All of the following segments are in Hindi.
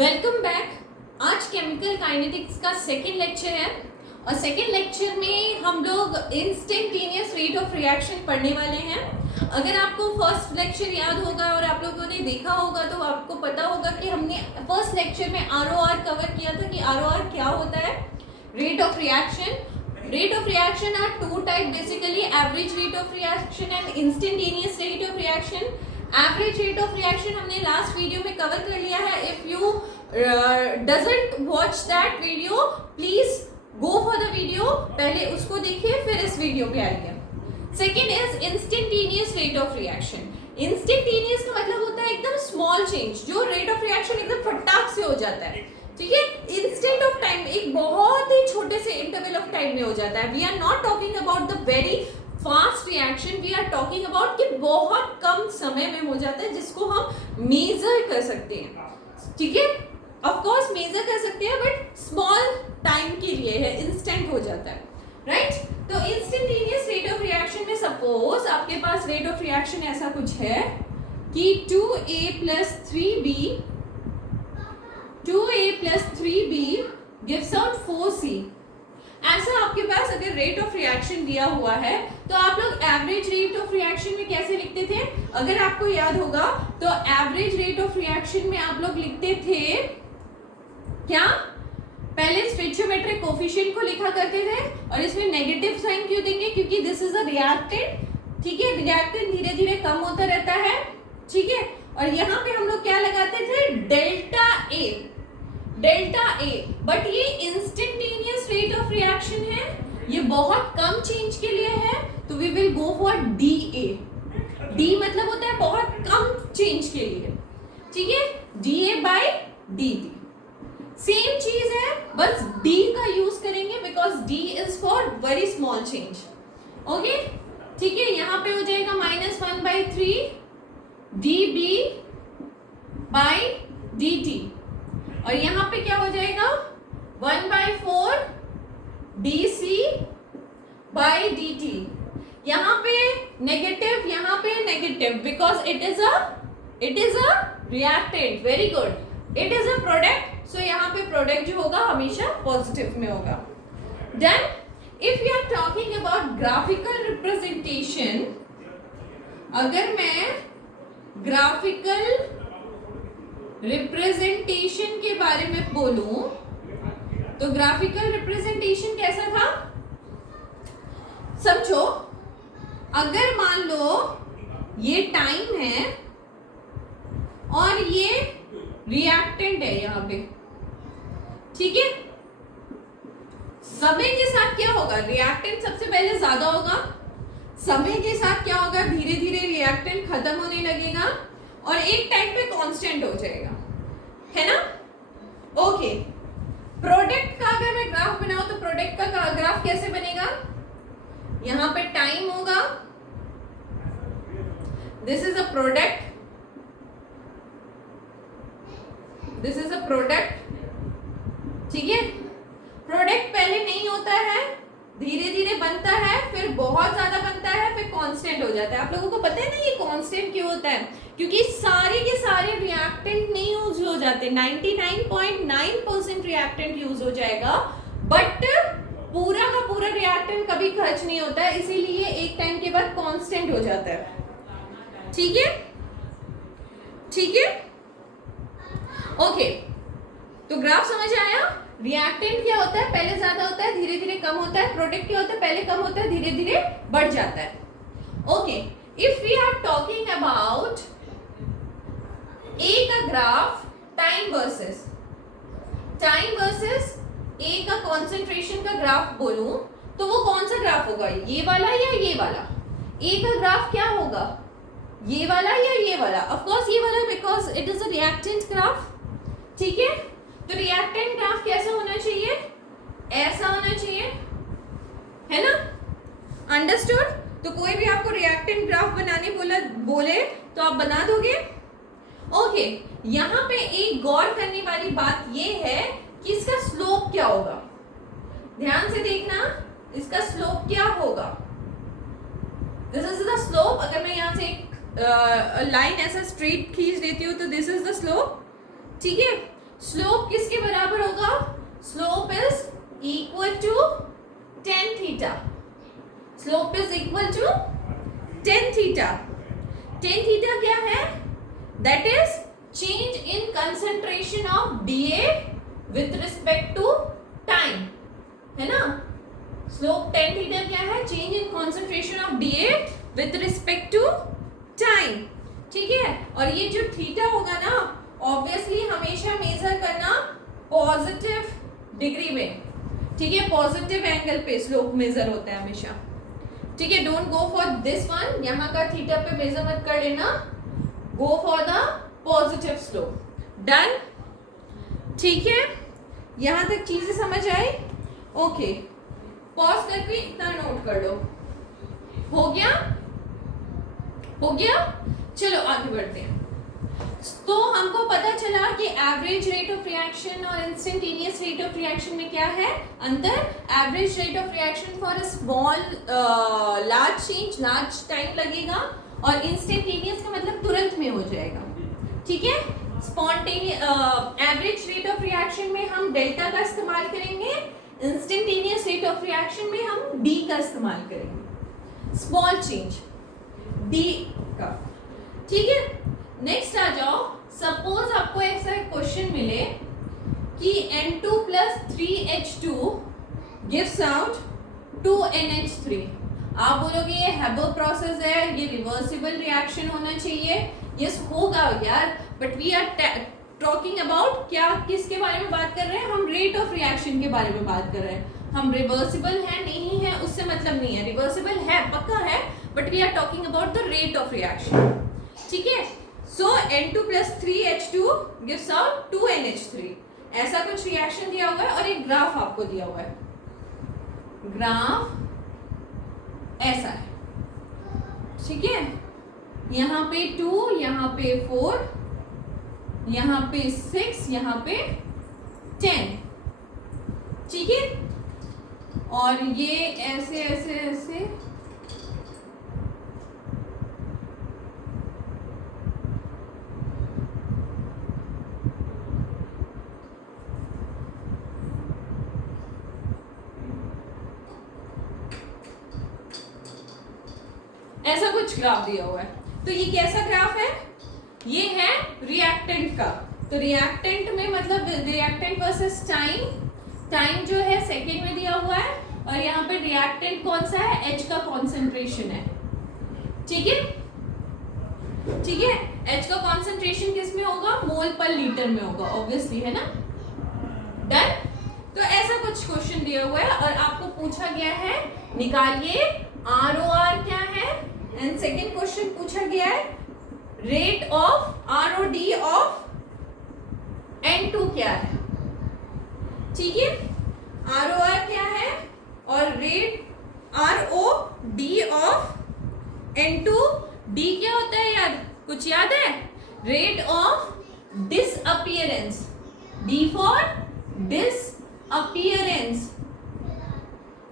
Welcome back. आज केमिकल काइनेटिक्स का सेकेंड लेक्चर है और सेकेंड लेक्चर में हम लोग इंस्टेंटेनियस रेट ऑफ रिएक्शन पढ़ने वाले हैं। अगर आपको फर्स्ट लेक्चर याद होगा और आप लोगों ने देखा होगा तो आपको पता होगा कि हमने फर्स्ट लेक्चर में आरओआर कवर किया था कि आरओआर क्या होता है। Rate of reaction are two type basically, average rate of reaction and instantaneous rate of reaction. Average rate of reaction हमने लास्ट वीडियो में कवर कर लिया है। If you doesn't watch that video please go for the video, पहले उसको देखिए फिर इस वीडियो पे आइए। Second is instantaneous rate of reaction. Instantaneous का मतलब होता है एकदम स्मॉल चेंज, जो रेट ऑफ रिएक्शन एकदम फटाक से हो जाता है, ठीक है। इंस्टेंट ऑफ टाइम, एक बहुत ही छोटे से इंटरवल ऑफ टाइम में हो जाता है। We are not talking about the very fast reaction, we are talking about कि बहुत कम समय में हो जाता है, जिसको हम मेजर कर सकते हैं, ठीक है। ऑफ कोर्स मेजर कर सकते हैं बट स्मॉल टाइम के लिए है, इंस्टेंट हो जाता है, राइट। तो इंस्टेंटेनियस रेट ऑफ रिएक्शन में सपोज आपके पास रेट ऑफ रिएक्शन ऐसा कुछ है कि 2a plus 3b gives out 4c। ऐसा आपके पास अगर रेट ऑफ रिएक्शन दिया हुआ है तो आप लोग एवरेज रेट ऑफ रिएक्शन में कैसे लिखते थे? अगर आपको याद होगा तो एवरेज रेट ऑफ रिएक्शन में आप लोग लिखते थे क्या? पहले स्टोइचियोमेट्रिक कोफिशिएंट को लिखा करते थे और इसमें नेगेटिव साइन क्यों देंगे? क्योंकि दिस इज अ रिएक्टेंट, ठीक है। रिएक्टेंट धीरे धीरे कम होता रहता है, ठीक है। और यहाँ पे हम लोग क्या लगाते थे? Delta A. बट ये इंस्टेंटेनियस रेट ऑफ रिएक्शन है, ये बहुत कम चेंज के लिए है, तो we will go for d मतलब होता है बहुत कम चेंज के लिए, ठीक है। DA/dt सेम चीज है, बस D का यूज करेंगे because D is for very small change, okay, ठीक है। यहाँ पे हो जाएगा -1/3 dB/dt और यहाँ पे क्या हो जाएगा 1/4 dC/dt। यहाँ पे negative because it is a reactant, very good. It is a product, so यहाँ पे प्रोडक्ट जो होगा हमेशा पॉजिटिव में होगा। Then if you are talking about graphical representation, अगर मैं ग्राफिकल रिप्रेजेंटेशन के बारे में बोलूं तो ग्राफिकल रिप्रेजेंटेशन कैसा था? समझो, अगर मान लो ये टाइम है और ये रिएक्टेंट है यहाँ पे, ठीक है। समय के साथ क्या होगा? रिएक्टेंट सबसे पहले ज्यादा होगा, समय के साथ क्या होगा? धीरे धीरे रिएक्टेंट खत्म होने लगेगा और एक टाइम पे कांस्टेंट हो जाएगा, है ना। ओके, प्रोडक्ट का अगर मैं ग्राफ बनाऊं तो प्रोडक्ट का ग्राफ कैसे बनेगा? यहां पे टाइम होगा, this is a product, this is a product, ठीक है। प्रोडक्ट पहले नहीं होता है, धीरे धीरे बनता है, फिर बहुत ज्यादा बनता है, फिर कांस्टेंट हो जाता है। आप लोगों को पता है ना ये कांस्टेंट क्यों होता है? क्योंकि सारे के सारे रिएक्टेंट नहीं यूज हो जाते, 99.9% रिएक्टेंट यूज हो जाएगा, बट पूरा का पूरा रिएक्टेंट कभी खर्च नहीं होता है, इसीलिए एक टाइम के बाद कांस्टेंट हो जाता है, ठीक है, ठीक है। ओके, तो ग्राफ समझ आया? रिएक्टेंट क्या होता है? पहले ज्यादा होता है, धीरे धीरे कम होता है। प्रोडक्ट क्या होता है? पहले कम होता है, धीरे धीरे बढ़ जाता है। Okay, if we are talking about a का ग्राफ टाइम वर्सेस ए का कॉन्सेंट्रेशन का ग्राफ बोलूं तो वो कौन सा ग्राफ होगा? ये वाला या ये वाला? ए का ग्राफ क्या होगा? ये वाला या ये वाला? ऑफ कोर्स ये वाला, because it is a reactant graph, ठीक है। तो रिएक्टेंट ग्राफ कैसा होना चाहिए? ऐसा होना चाहिए, है ना, अंडरस्टूड। तो कोई भी आपको रिएक्टेंट ग्राफ बनाने बोले तो आप बना दोगे। ओके, यहाँ पे एक गौर करने वाली बात ये है कि इसका स्लोप क्या होगा। ध्यान से देखना, इसका स्लोप क्या होगा? This is the slope. अगर मैं यहाँ से एक लाइन ऐसा स्ट्रेट खींच देती हूँ तो दिस इज द स्लोप, ठीक है। स्लोप किसके बराबर होगा? Slope is equal to tan theta. Slope is equal to tan theta. tan theta क्या है? That is change in concentration of dA with respect to time, है ना? स्लोप tan थीटा क्या है? Change in concentration of dA with respect to time, ठीक है? और ये जो थीटा होगा ना, ऑब्वियसली हमेशा मेजर करना पॉजिटिव डिग्री में, ठीक है? पॉजिटिव एंगल पे स्लोप मेजर होता है हमेशा, ठीक है? Don't go for this one, यहाँ का थीटा पे मेजर मत कर लेना, गो for the positive slope. Done, ठीक है? यहां तक चीजें समझ आई? ओके, पॉज करके इतना नोट कर लो। हो गया? हो गया? चलो आगे बढ़ते हैं। तो हमको पता चला कि एवरेज रेट ऑफ रिएक्शन और इंस्टेंटेनियस रेट ऑफ रिएक्शन में क्या है अंतर? Average rate of reaction for a small large change large time लगेगा, और इंस्टेंटेनियस का मतलब तुरंत में हो जाएगा, ठीक है? Spontaneous average rate of reaction में हम डेल्टा का इस्तेमाल करेंगे, इंस्टेंटेनियस रेट ऑफ रिएक्शन में हम डी का इस्तेमाल करेंगे, स्मॉल चेंज डी का, ठीक है? नेक्स्ट आ जाओ। सपोज आपको ऐसा एक क्वेश्चन मिले कि N2 plus 3H2 gives out 2NH3। आप बोलोगे ये हैबो प्रोसेस है, ये रिवर्सिबल रिएक्शन होना चाहिए। यस होगा यार, but we are talking about क्या, किसके बारे में बात कर रहे हैं? हम रेट ऑफ रिएक्शन के बारे में बात कर रहे हैं। हम रिवर्सिबल है नहीं है उससे मतलब नहीं है, रिवर्सिबल है पक्का है, but we are talking about the rate of reaction, ठीक है? सो N2 plus 3H2 gives out 2NH3। ऐसा कुछ रिएक्शन दिया हुआ है और एक ग्राफ आपको दिया हुआ है। ग्राफ ऐसा है, ठीक है? यहाँ पे 2, यहाँ पे 4, यहाँ पे 6, यहाँ पे 10, ठीक है? और ये ऐसे ऐसे ऐसे ऐसा कुछ ग्राफ दिया हुआ है। तो ये कैसा ग्राफ है? ये है रिएक्टेंट का। तो रिएक्टेंट में मतलब रिएक्टेंट वर्सेस टाइम, टाइम जो है सेकेंड में दिया हुआ है, और यहाँ पे रिएक्टेंट कौन सा है? H का कॉन्सेंट्रेशन है, ठीक है? ठीक है, H का कॉन्सेंट्रेशन किस में होगा? मोल पर लीटर में होगा, ऑब्वियसली, है ना? डन। तो ऐसा कुछ क्वेश्चन दिया हुआ है और आपको पूछा गया है निकालिए ROR क्या है, एंड सेकेंड क्वेश्चन पूछा गया है rate of ROD of N2 क्या है, ठीक है? ROR क्या है और rate ROD of N2, D क्या होता है यार, कुछ याद है? Rate of disappearance, D for disappearance,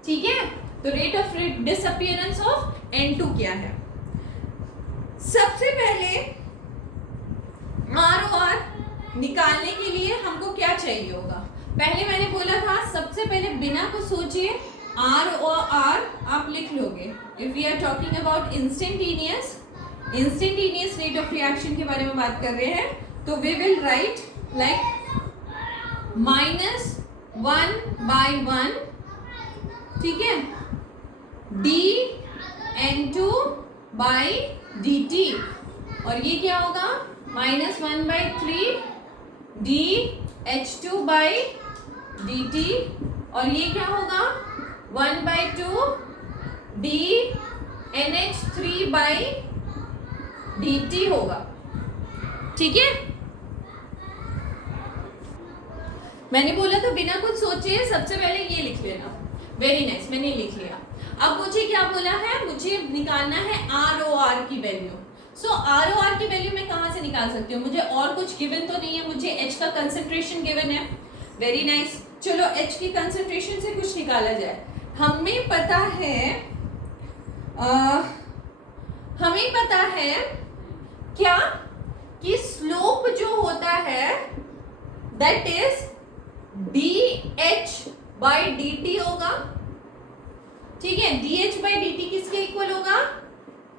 ठीक है? तो rate of disappearance of N2 क्या है? सबसे पहले ROR निकालने के लिए हमको क्या चाहिए होगा? पहले मैंने बोला था सबसे पहले बिना कुछ सोचिए ROR आप लिख लोगे। If we are talking about instantaneous rate of reaction के बारे में बात कर रहे हैं, तो वी विल राइट लाइक -1/1, ठीक है? dN2/dt, और ये क्या होगा? -1/3 dH2/dt, और ये क्या होगा? 1/2 dNH3/dt होगा, ठीक है? मैंने बोला था बिना कुछ सोचे सबसे पहले ये लिख लेना। वेरी नाइस, मैंने लिख लिया। अब मुझे क्या बोला है? मुझे निकालना है ROR की वैल्यू। सो ROR की वैल्यू मैं कहाँ से निकाल सकती हूँ? मुझे और कुछ गिवन तो नहीं है, मुझे H का कंसंट्रेशन गिवन है। वेरी नाइस, चलो H की कंसंट्रेशन से कुछ निकाला जाए। हमें पता है क्या कि स्लोप जो होता है दैट इज dH/dt होगा, ठीक है। dH/dt किसके इक्वल होगा?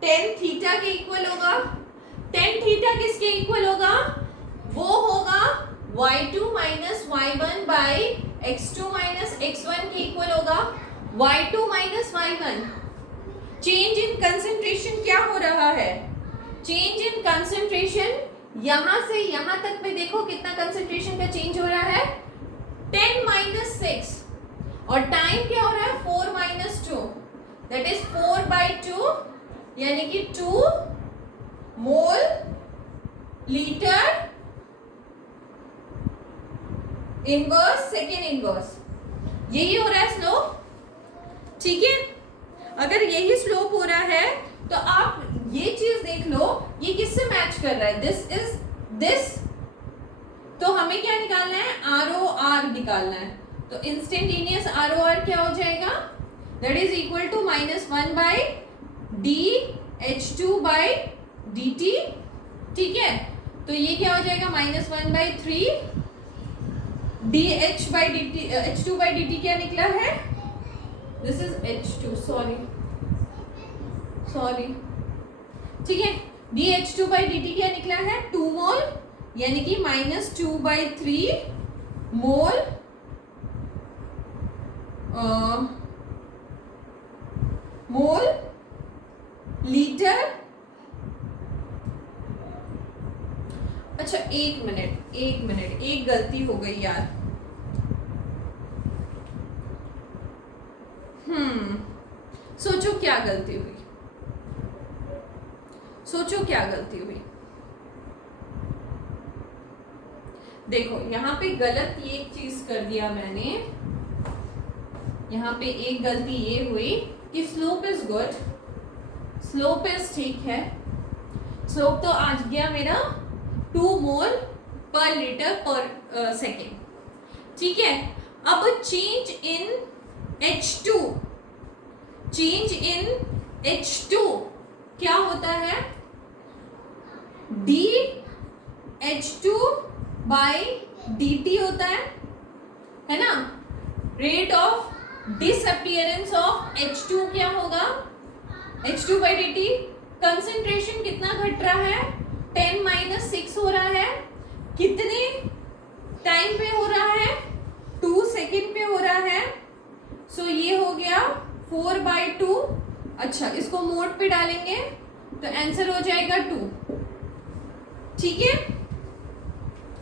tan थीटा के इक्वल होगा। tan थीटा किसके इक्वल होगा? वो होगा y2 minus y1 by x2 minus x1 के इक्वल होगा। y2 minus y1, change in concentration क्या हो रहा है? चेंज इन कंसेंट्रेशन यहां से यहां तक में देखो कितना कंसेंट्रेशन का चेंज हो रहा है, 10 माइनस 6, और टाइम क्या हो रहा है? 4 माइनस 2, दैट इज 4/2, यानी कि 2 mole litre inverse second inverse. यही हो रहा है स्लोप, ठीक है। अगर यही स्लोप हो रहा है तो आप ये चीज देख लो, ये किससे मैच कर रहा है? दिस इज दिस, तो हमें क्या निकालना है? ROR निकालना है। तो इंस्टेंटेनियस ROR क्या हो जाएगा? That is equal to -1/dH2/dt, ठीक है। तो ये क्या हो जाएगा? -1/3 dH/dt, H2/dt क्या निकला है? दिस इज H2, सॉरी, ठीक है। dH2/dt क्या निकला है? 2 मोल, यानी कि -2/3 मोल मोल लीटर। अच्छा एक मिनट, एक गलती हो गई यार। सोचो क्या गलती हुई, सोचो क्या गलती हुई। देखो यहाँ पे गलत ये एक चीज कर दिया मैंने, यहाँ पे एक गलती ये हुई कि slope is good, slope is ठीक है, स्लोप तो आज गया मेरा 2 मोल पर लीटर पर सेकेंड, ठीक है। अब change in H2, change in H2 क्या होता है? dH2/dt होता है ना। Rate of disappearance of H2 क्या होगा? H2/dt। कंसेंट्रेशन कितना घट रहा है? 10 माइनस 6 हो रहा है। कितने टाइम पे हो रहा है? 2 सेकेंड पे हो रहा है। सो ये हो गया 4/2। अच्छा इसको मोड पे डालेंगे तो आंसर हो जाएगा 2, ठीक है।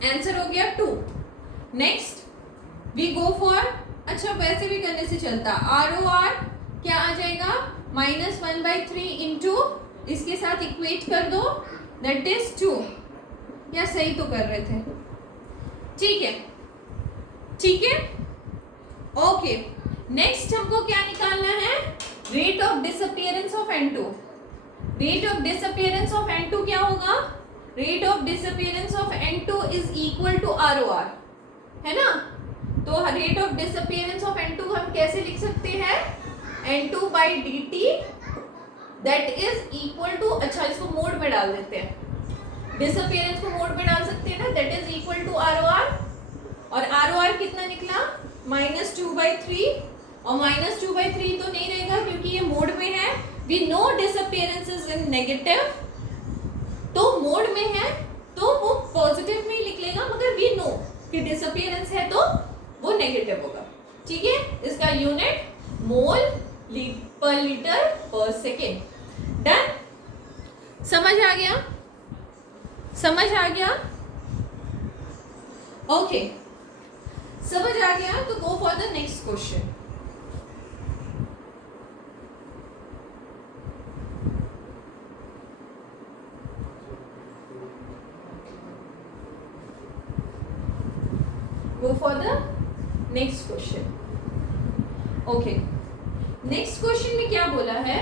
आंसर हो गया 2। नेक्स्ट वी गो फॉर, अच्छा वैसे भी करने से चलता, ROR क्या आ जाएगा? -1/3 इंटू इसके साथ इक्वेट कर दो, दैट इज 2। या सही तो कर रहे थे, ठीक है, ठीक है, ओके। नेक्स्ट हमको क्या निकालना है? Rate of disappearance of N2। Rate of disappearance of N2 क्या होगा? Rate of disappearance of N2 is equal to ROR, है ना। तो rate of disappearance of N2 हम कैसे लिख सकते हैं? N2/dt that is equal to, अच्छा इसको मोड में डाल देते हैं, डिसअपियरेंस को मोड में डाल सकते हैं ना, that is equal to ROR। और ROR कितना निकला? -2/3, और -2/3 तो नहीं रहेगा क्योंकि ये मोड में है। We know disappearance is in negative, तो मोड में है तो वो पॉजिटिव में ही लिख लेगा, मगर वी नो कि डिसअपियरेंस है तो वो नेगेटिव होगा, ठीक है। इसका यूनिट मोल पर लीटर पर सेकेंड। डन? समझ आ गया? समझ आ गया? ओके, समझ आ गया तो गो for the next question. Go for the next question. Okay. Next question में क्या बोला है?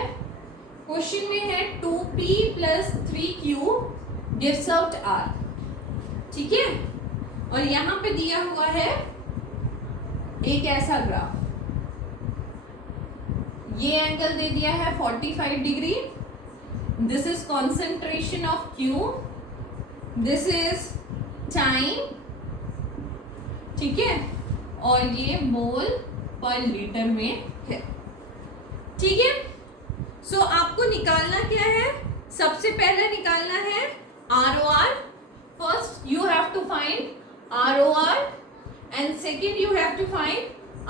क्वेश्चन में है 2p + 3q gives out r, ठीक है। और यहां पे दिया हुआ है एक ऐसा ग्राफ, ये एंगल दे दिया है 45 degree, this is concentration of q, this is time ठीक है, और ये मोल पर लीटर में है। ठीक है, सो आपको निकालना क्या है, सबसे पहले निकालना है ROR। First you have to find ROR and second you have to find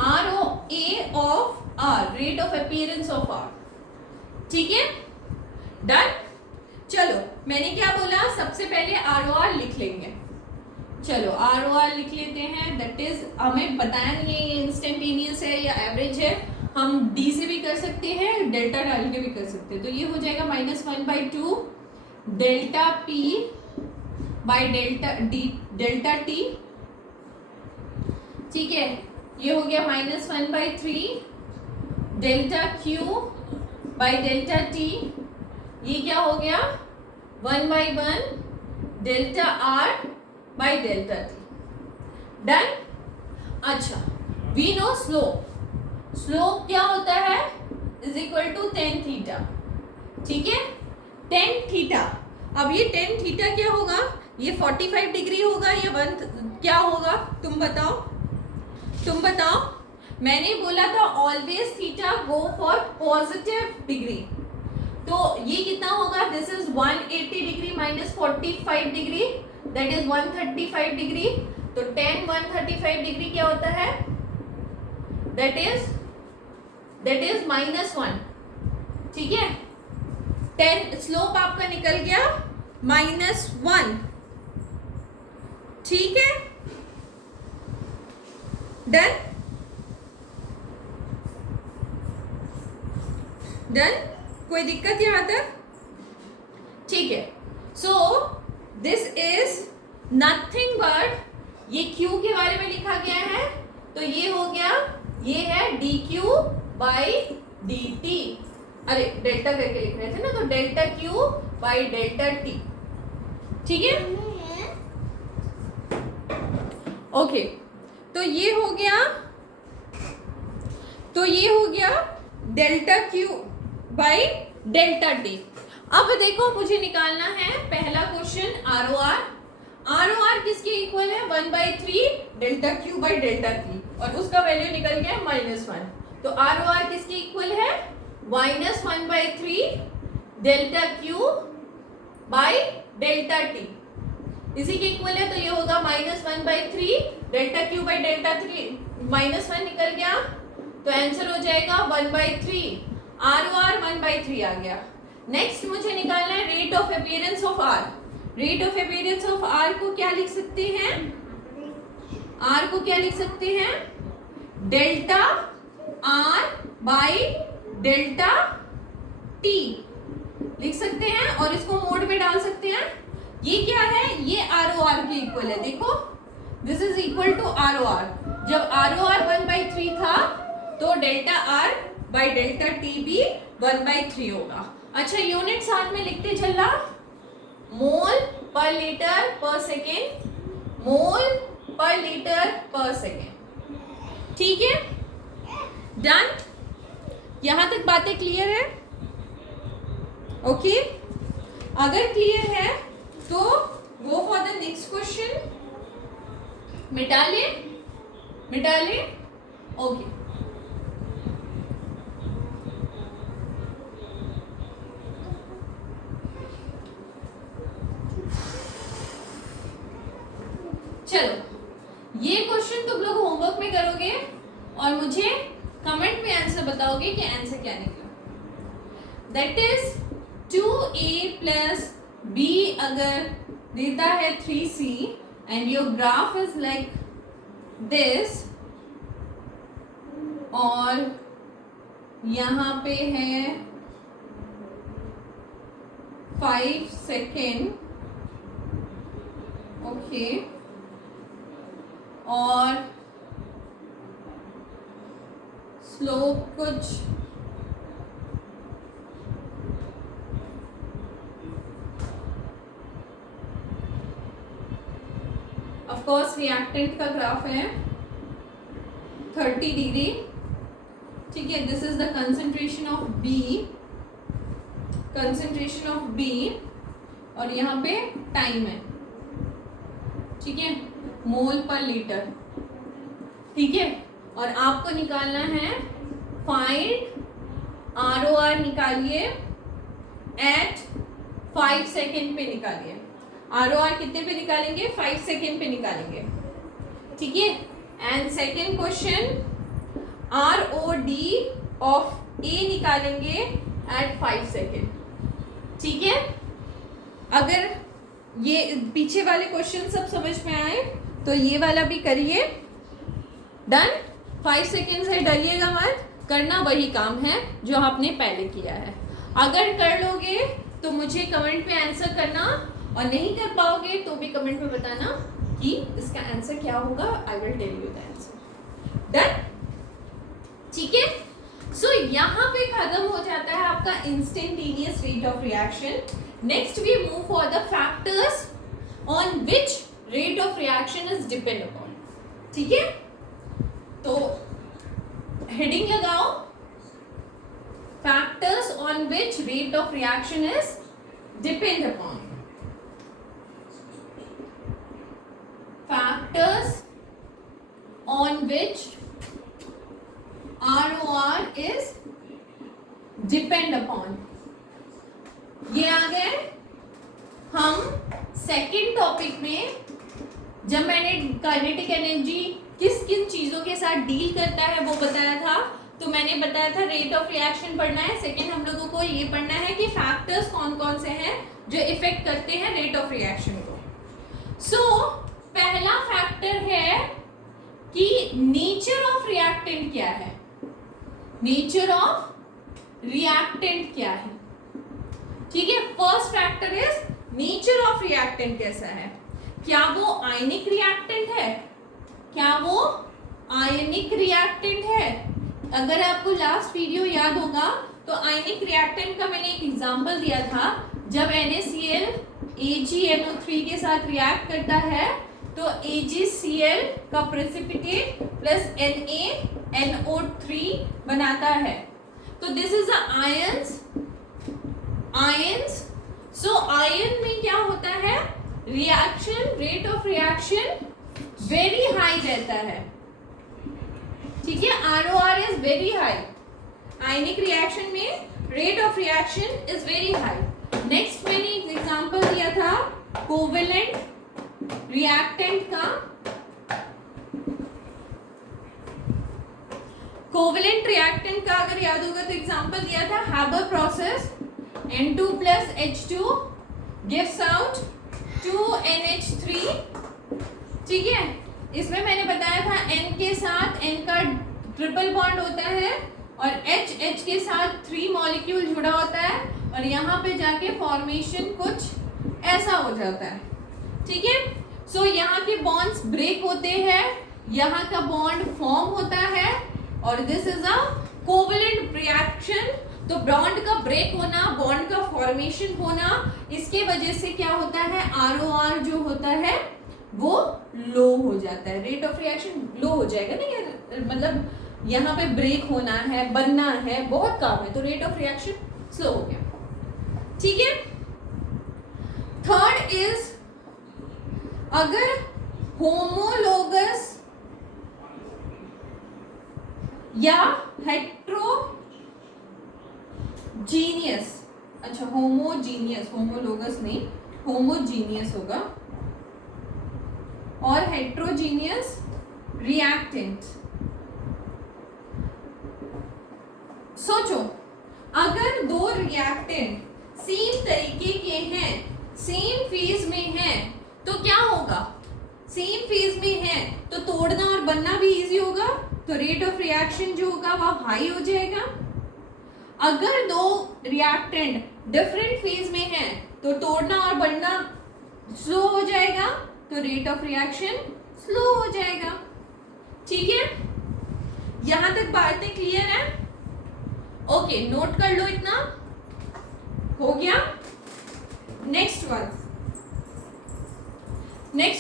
ROA of R, rate of appearance of R। ठीक है, डन। चलो, मैंने क्या बोला, सबसे पहले ROR लिख लेंगे। चलो ROR लिख लेते हैं, दैट इज, हमें बताया नहीं है ये इंस्टेंटेनियस है या एवरेज है, हम D से भी कर सकते हैं, डेल्टा डाल के भी कर सकते हैं। तो ये हो जाएगा -1/2 delta P by delta T। ठीक है, ये हो गया -1/3 delta Q by delta T। ये क्या हो गया, 1/1 delta R by delta T। Done. अच्छा, वी नो स्लोप, स्लोप क्या होता है, is equal to tan theta. ठीक है, tan थीटा। अब ये tan थीटा क्या होगा, ये 45 डिग्री होगा या क्या होगा, तुम बताओ। मैंने बोला था always theta go for positive degree, तो ये कितना होगा, this is 180 degree minus 45 degree, that is 135 degree. तो tan 135 डिग्री क्या होता है, दैट इज -1। ठीक है, tan स्लोप आपका निकल गया -1। ठीक है, डन। कोई दिक्कत यहां तक? ठीक है, so this is nothing but, ये Q के बारे में लिखा गया है, तो ये हो गया, ये है dQ बाई dt। अरे डेल्टा करके लिख रहे थे ना, तो delta Q by delta T। ठीक है, ओके, तो ये हो गया delta Q by delta T। अब देखो, मुझे निकालना है पहला क्वेश्चन ROR। ROR किसके इक्वल है, 1/3 delta Q by delta T, और उसका वैल्यू निकल गया -1। तो ROR किसके इक्वल है, -1/3 delta Q by delta T, इसी के इक्वल है। तो ये होगा -1/3 डेल्टा Q बाई डेल्टा 3, -1 निकल गया, तो आंसर हो जाएगा 1/3। ROR 1/3 आ गया। नेक्स्ट मुझे निकालना है rate of appearance of R। Rate of appearance of R को क्या लिख सकते हैं, R को क्या लिख सकते हैं, delta R by delta T लिख सकते हैं, और इसको मोड में डाल सकते हैं। ये क्या है, ये ROR के इक्वल है, देखो this is equal to ROR। जब ROR 1/3 था, तो delta R by delta T भी 1/3 होगा। अच्छा, यूनिट साथ में लिखते चलना, मोल पर लीटर पर सेकेंड, मोल पर लीटर पर सेकेंड। ठीक है, डन। यहां तक बातें क्लियर है? ओके, अगर क्लियर है तो गो फॉर द नेक्स्ट क्वेश्चन। मिटा ले, ओके। चलो, ये क्वेश्चन तुम लोग होमवर्क में करोगे और मुझे कमेंट में आंसर बताओगे कि आंसर क्या निकला। That is 2a plus b अगर देता है 3c and your graph is like this, और यहाँ पे है 5 सेकेंड, ओके, और स्लोप कुछ ऑफ कोर्स रिएक्टेंट का ग्राफ है 30 डिग्री। ठीक है, this is the concentration of B, और यहाँ पे टाइम है। ठीक है, मोल पर लीटर। ठीक है, और आपको निकालना है फाइंड ROR, निकालिए एट 5 सेकेंड पे निकालिए। ROR कितने पे निकालेंगे? 5 सेकेंड पे निकालेंगे, ठीक है। And second question ROD of A निकालेंगे एट 5 सेकेंड, ठीक है। अगर ये पीछे वाले क्वेश्चन सब समझ में आए तो ये वाला भी करिए। डन। 5 सेकेंड से डरिएगा मत, करना वही काम है जो आपने पहले किया है। अगर कर लोगे तो मुझे कमेंट पे आंसर करना, और नहीं कर पाओगे तो भी कमेंट में बताना कि इसका आंसर क्या होगा। I will tell you the answer. Done, ठीक है। सो यहाँ पे खत्म हो जाता है आपका instantaneous rate of reaction. Next we move for the factors on which rate of reaction is depend upon, ठीक है। तो हेडिंग लगाओ, factors on which rate of reaction is depend upon. Factors on which ROR is depend upon। ये आ गए हम सेकेंड टॉपिक में। जब मैंने काइनेटिक एनर्जी किस किन चीजों के साथ डील करता है वो बताया था, तो मैंने बताया था रेट ऑफ रिएक्शन पढ़ना है। सेकेंड हम लोगों को ये पढ़ना है कि फैक्टर्स कौन कौन से हैं जो इफेक्ट करते हैं रेट ऑफ रिएक्शन को। सो पहला फैक्टर है कि नेचर ऑफ रिएक्टेंट क्या है। नेचर ऑफ रिएक्टेंट क्या है, ठीक है। First factor is nature of reactant कैसा है। क्या वो आयनिक रिएक्टेंट है? क्या वो आयनिक रिएक्टेंट है? अगर आपको लास्ट वीडियो याद होगा तो आयनिक रिएक्टेंट का मैंने एक एग्जांपल दिया था। जब NaCl AgNO3 के साथ रिएक्ट करता है तो AgCl का प्रेसिपिटेट प्लस NaNO3 बनाता है। तो this is the ions. So ion में क्या होता है, reaction rate of reaction very high रहता है, ठीक है। ROR is very high. Ionic reaction में rate of reaction is very high. Next मैंने एक एग्जांपल दिया था कोवेलेंट रिएक्टेंट का। कोवेलेंट रिएक्टेंट का अगर याद होगा तो एग्जांपल दिया था Haber process, N2 plus H2 gives out 2NH3, ठीक है। इसमें मैंने बताया था N के साथ N का ट्रिपल बॉन्ड होता है और H के साथ 3 मॉलिक्यूल जुड़ा होता है, और यहाँ पे जाके फॉर्मेशन कुछ ऐसा हो जाता है, ठीक है। सो यहाँ के बॉन्ड्स ब्रेक होते हैं, यहाँ का बॉन्ड फॉर्म होता है, और this is a covalent reaction. तो बॉन्ड का ब्रेक होना, बॉन्ड का फॉर्मेशन होना, इसके वजह से क्या होता है, ROR जो होता है वो लो हो जाता है। रेट ऑफ रिएक्शन लो हो जाएगा ना, ये मतलब यहाँ पे ब्रेक होना है, बनना है, बहुत काम है, तो रेट ऑफ रिएक्शन स्लो हो गया, ठीक है। थर्ड इज अगर होमोलोगस या हेट्रोजीनियस, अच्छा होमोजीनियस, होमोलोगस नहीं, होमोजीनियस होगा, और हेट्रोजीनियस रिएक्टेंट। सोचो अगर दो रिएक्टेंट सेम तरीके के हैं, सेम फेज में हैं, तो क्या होगा, सेम फेज में है तो तोड़ना और बनना भी इजी होगा, तो रेट ऑफ रिएक्शन जो होगा वह हाई हो जाएगा। अगर दो रिएक्टेंट डिफरेंट फेज में हैं तो तोड़ना और बनना स्लो हो जाएगा, तो रेट ऑफ रिएक्शन स्लो हो जाएगा, ठीक है। यहां तक बातें क्लियर है? ओके, नोट कर लो, इतना हो गया। नेक्स्ट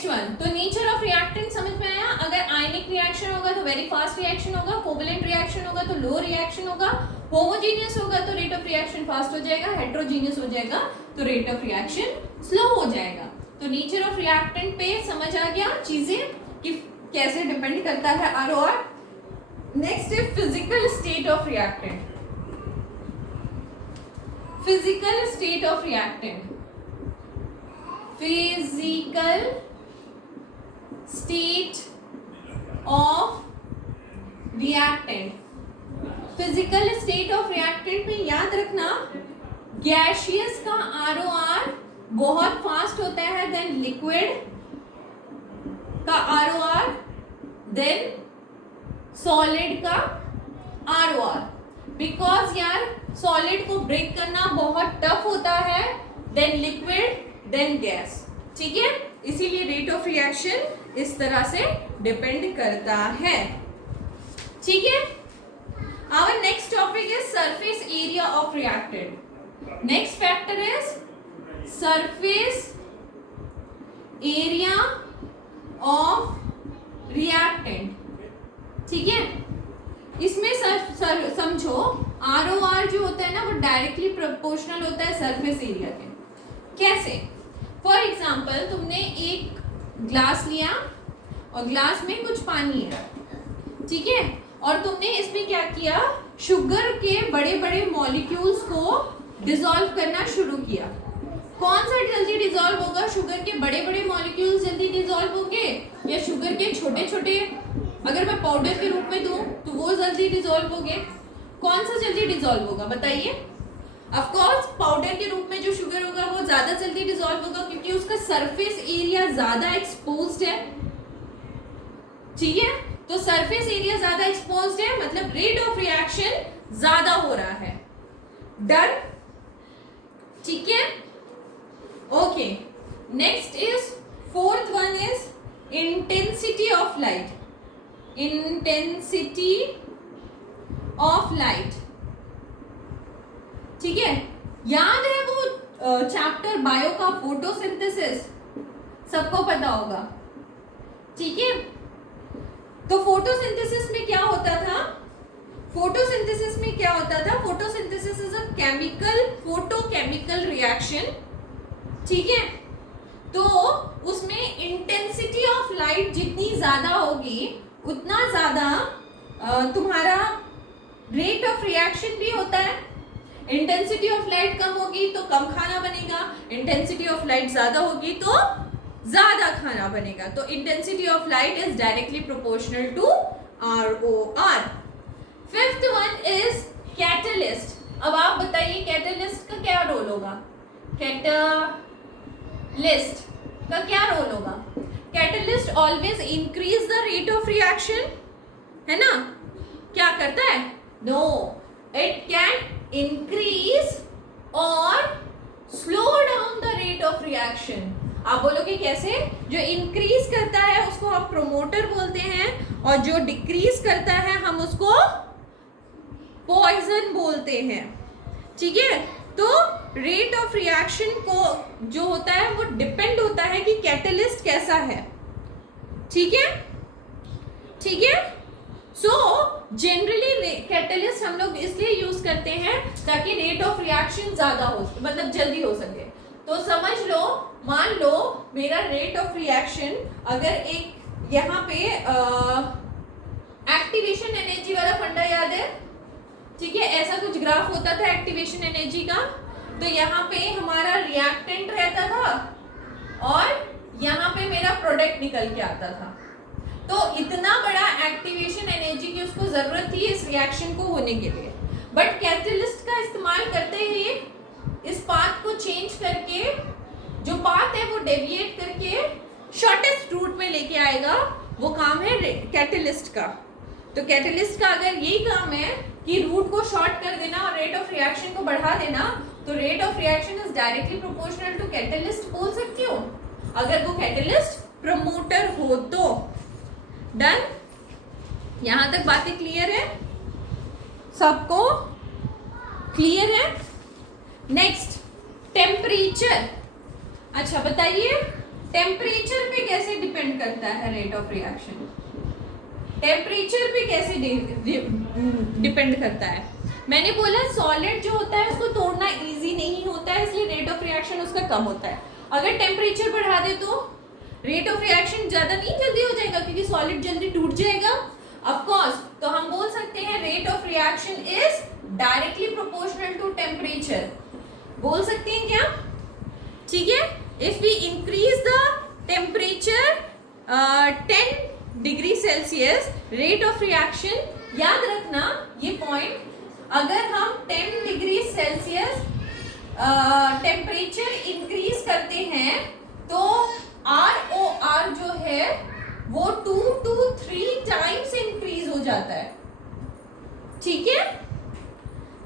वन, तो नेचर ऑफ रिएक्टेंट समझ में आया। अगर आयनिक रिएक्शन होगा तो वेरी फास्ट रिएक्शन होगा, कोवेलेंट रिएक्शन होगा तो लो रिएक्शन होगा, होमोजेनियस होगा तो रेट ऑफ रिएक्शन फास्ट हो जाएगा, हेट्रोजीनियस हो जाएगा तो रेट ऑफ रिएक्शन स्लो हो जाएगा। तो नेचर ऑफ रिएक्टेंट पे समझ आ गया चीजें कि कैसे डिपेंड करता है ROR। नेक्स्ट है physical state of reactant. Physical state of reactant, physical state of reactant. Physical state of reactant में याद रखना गैसियस का ROR बहुत फास्ट होता है देन लिक्विड का ROR देन सॉलिड का ROR। बिकॉज यार सॉलिड को ब्रेक करना बहुत टफ होता है देन लिक्विड देन गैस, ठीक है। इसीलिए रेट ऑफ रिएक्शन इस तरह से डिपेंड करता है, ठीक है। Our next topic is surface area of reactant. Next factor is surface area of reactant, ठीक है। इसमें समझो ROR जो होता है ना वो डायरेक्टली प्रोपोर्शनल होता है सरफेस एरिया के। कैसे? फॉर एग्जाम्पल तुमने एक ग्लास लिया और ग्लास में कुछ पानी है, ठीक है, और तुमने इसमें क्या किया, शुगर के बड़े बड़े मॉलिक्यूल्स को डिसॉल्व करना शुरू किया। कौन सा जल्दी डिसॉल्व होगा? शुगर के बड़े बड़े मॉलिक्यूल्स जल्दी डिसॉल्व होंगे या शुगर के छोटे छोटे अगर मैं पाउडर के रूप में दूं तो वो जल्दी डिसॉल्व होंगे? कौन सा जल्दी डिसॉल्व होगा बताइए? ऑफ कोर्स पाउडर के रूप में जो शुगर होगा वो ज्यादा जल्दी डिसॉल्व होगा क्योंकि उसका सरफेस एरिया ज्यादा एक्सपोज्ड है, ठीक है। तो सरफेस एरिया ज्यादा एक्सपोज्ड है मतलब रेट ऑफ रिएक्शन ज्यादा हो रहा है। डन, ठीक है। Okay, next is fourth one is intensity of light. Intensity of light, ठीक है। याद है वो चैप्टर बायो का फोटोसिंथेसिस, सबको पता होगा, ठीक है। तो फोटोसिंथेसिस में क्या होता था? फोटोसिंथेसिस में क्या होता था? Photosynthesis is a chemical photochemical reaction, ठीक है। तो उसमें इंटेंसिटी ऑफ लाइट जितनी ज्यादा होगी उतना ज्यादा तुम्हारा रेट ऑफ रिएक्शन भी होता है। इंटेंसिटी ऑफ लाइट कम होगी तो कम खाना बनेगा, इंटेंसिटी ऑफ लाइट ज्यादा होगी तो ज्यादा खाना बनेगा। तो intensity of light is directly proportional to ROR। Fifth one is catalyst. अब आप बताइए कैटलिस्ट का क्या रोल होगा? कैटलिस्ट का क्या रोल होगा? Catalyst always increase the rate of reaction, है ना? क्या करता है? नो, इट कैन इंक्रीज और slow down the rate of reaction. आप बोलोगे कैसे? जो इंक्रीज करता है उसको आप प्रोमोटर बोलते हैं और जो डिक्रीज करता है हम उसको पॉइजन बोलते हैं, ठीक है। तो रेट ऑफ रिएक्शन को जो होता है वो डिपेंड होता है कि कैटलिस्ट कैसा है, ठीक है, ठीक है। सो जनरली कैटलिस्ट हम लोग इसलिए यूज करते हैं ताकि रेट ऑफ रिएक्शन ज्यादा हो, मतलब जल्दी हो सके। तो समझ लो, मान लो मेरा रेट ऑफ रिएक्शन अगर एक यहाँ पे एक्टिवेशन एनर्जी वाला फंडा याद है, ठीक है, ऐसा कुछ ग्राफ होता था एक्टिवेशन एनर्जी का। तो यहाँ पे हमारा रिएक्टेंट रहता था और यहाँ पे मेरा प्रोडक्ट निकल के आता था। तो इतना बड़ा एक्टिवेशन एनर्जी की उसको जरूरत थी इस रिएक्शन को होने के लिए, बट कैटलिस्ट का इस्तेमाल करते ही इस पाथ को चेंज करके, जो पाथ है वो डेविएट करके शॉर्टेस्ट रूट में लेके आएगा, वो काम है कैटलिस्ट का। तो कैटलिस्ट का अगर यही काम है कि रूट को शॉर्ट कर देना और रेट ऑफ रिएक्शन को बढ़ा देना, तो rate of reaction is directly proportional to catalyst बोल सकती हो अगर वो कैटलिस्ट प्रमोटर हो तो। डन, यहां तक बातें क्लियर है? सबको क्लियर है? Next temperature. अच्छा बताइए, टेम्परेचर पे कैसे डिपेंड करता है रेट ऑफ रिएक्शन? टेम्परेचर पे कैसे डिपेंड करता है? मैंने बोला सॉलिड जो होता है उसको तोड़ना इजी नहीं होता है, इसलिए रेट ऑफ रिएक्शन उसका कम होता है। अगर टेम्परेचर बढ़ा दे तो रेट ऑफ रिएक्शन ज्यादा नहीं जल्दी हो जाएगा क्योंकि सॉलिड जल्दी टूट जाएगा? Of course. तो हम बोल सकते हैं rate of reaction is directly proportional to temperature. बोल सकते हैं क्या? ठीक है, if we increase the temperature 10 degree Celsius, rate of reaction, याद रखना ये पॉइंट, अगर हम 10 डिग्री सेल्सियस टेम्परेचर इंक्रीज करते हैं तो ROR जो है वो 2 to 3 टाइम्स इंक्रीज हो जाता है। ठीक है,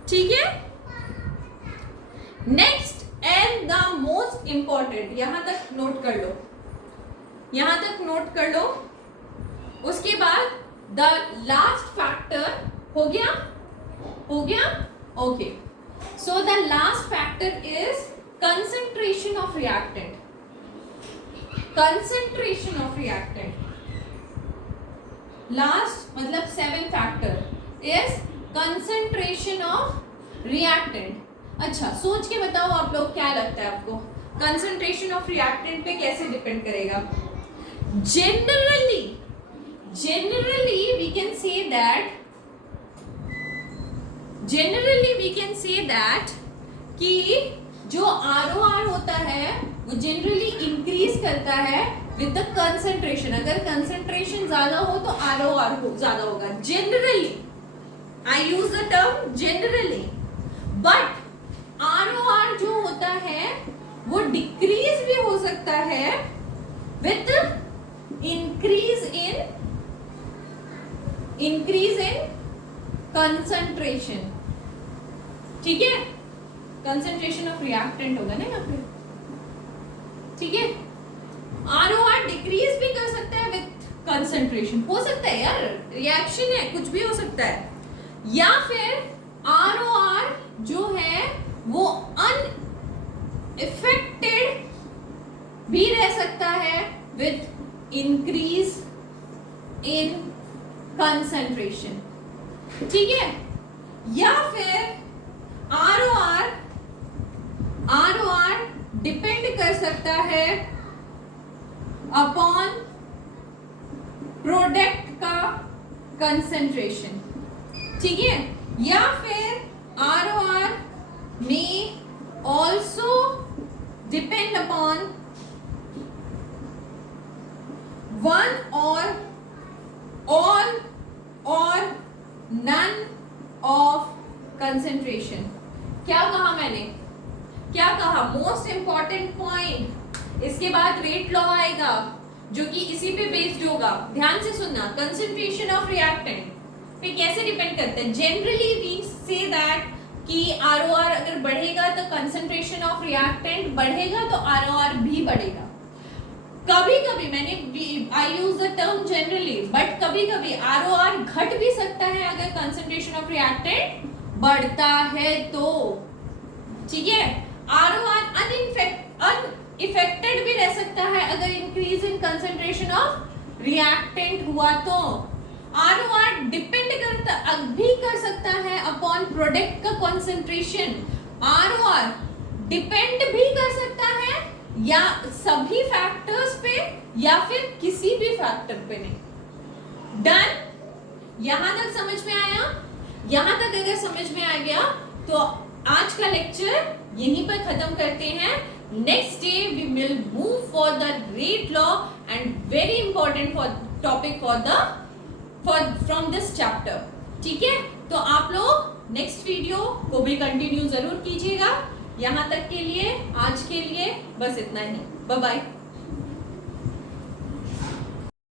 ठीक है। Next and the most important, यहां तक नोट कर लो, यहां तक नोट कर लो। उसके बाद द लास्ट फैक्टर हो गया, हो गया, okay. So the last factor is concentration of reactant. Concentration of reactant, last मतलब 7th factor is concentration of reactant. अच्छा, सोच के बताओ आप लोग, क्या लगता है आपको कंसंट्रेशन ऑफ रिएक्टेंट पे कैसे डिपेंड करेगा? generally we can say that कि जो ROR होता है वो जनरली इंक्रीज करता है विद द कंसंट्रेशन। अगर कंसंट्रेशन ज्यादा हो तो ROR ज्यादा होगा। Generally, I use the term generally, but ROR जो होता है वो डिक्रीज भी हो सकता है विद इंक्रीज इन कंसंट्रेशन। ठीक है, कंसंट्रेशन ऑफ रिएक्टेंट होगा ना यहाँ पे। ठीक है, ROR डिक्रीज भी कर सकता है विद कंसंट्रेशन, हो सकता है यार, रिएक्शन है, कुछ भी हो सकता है। या फिर ROR जो है वो अनइफेक्टेड भी रह सकता है विद इंक्रीज इन कंसंट्रेशन। ठीक है, या फिर ROR डिपेंड कर सकता है अपॉन प्रोडक्ट का कंसंट्रेशन। ठीक है, या फिर ROR में ऑल्सो डिपेंड अपॉन वन और ऑल और नन ऑफ कंसंट्रेशन। क्या कहा मैंने, क्या कहा? Most important point. इसके बाद रेट लॉ आएगा जो कि इसी पे बेस्ड होगा। ध्यान से सुनना, कंसंट्रेशन ऑफ रिएक्टेंट पे कैसे डिपेंड करता है? जनरली वी से दैट कि ROR अगर बढ़ेगा तो कंसंट्रेशन ऑफ रिएक्टेंट बढ़ेगा, तो ROR भी बढ़ेगा। कभी कभी मैंने I use the term generally, but कभी कभी ROR घट भी सकता है अगर कंसंट्रेशन ऑफ रिएक्टेंट बढ़ता है तो। ठीक है, ROR अनइफेक्टेड भी रह सकता है अगर increase in concentration of reactant हुआ तो। ROR डिपेंड करता भी कर सकता है अपॉन प्रोडक्ट का कंसंट्रेशन। ROR डिपेंड भी कर सकता है या सभी फैक्टर्स पे या फिर किसी भी फैक्टर पे नहीं। डन? यहां तक समझ में आया? यहां तक अगर समझ में आ गया तो आज का लेक्चर यहीं पर खत्म करते हैं। Next day we will move for the rate law and very important for topic from this chapter. ठीक है, तो आप लोग नेक्स्ट वीडियो को भी कंटिन्यू जरूर कीजिएगा। यहाँ तक के लिए, आज के लिए बस इतना ही। Bye bye.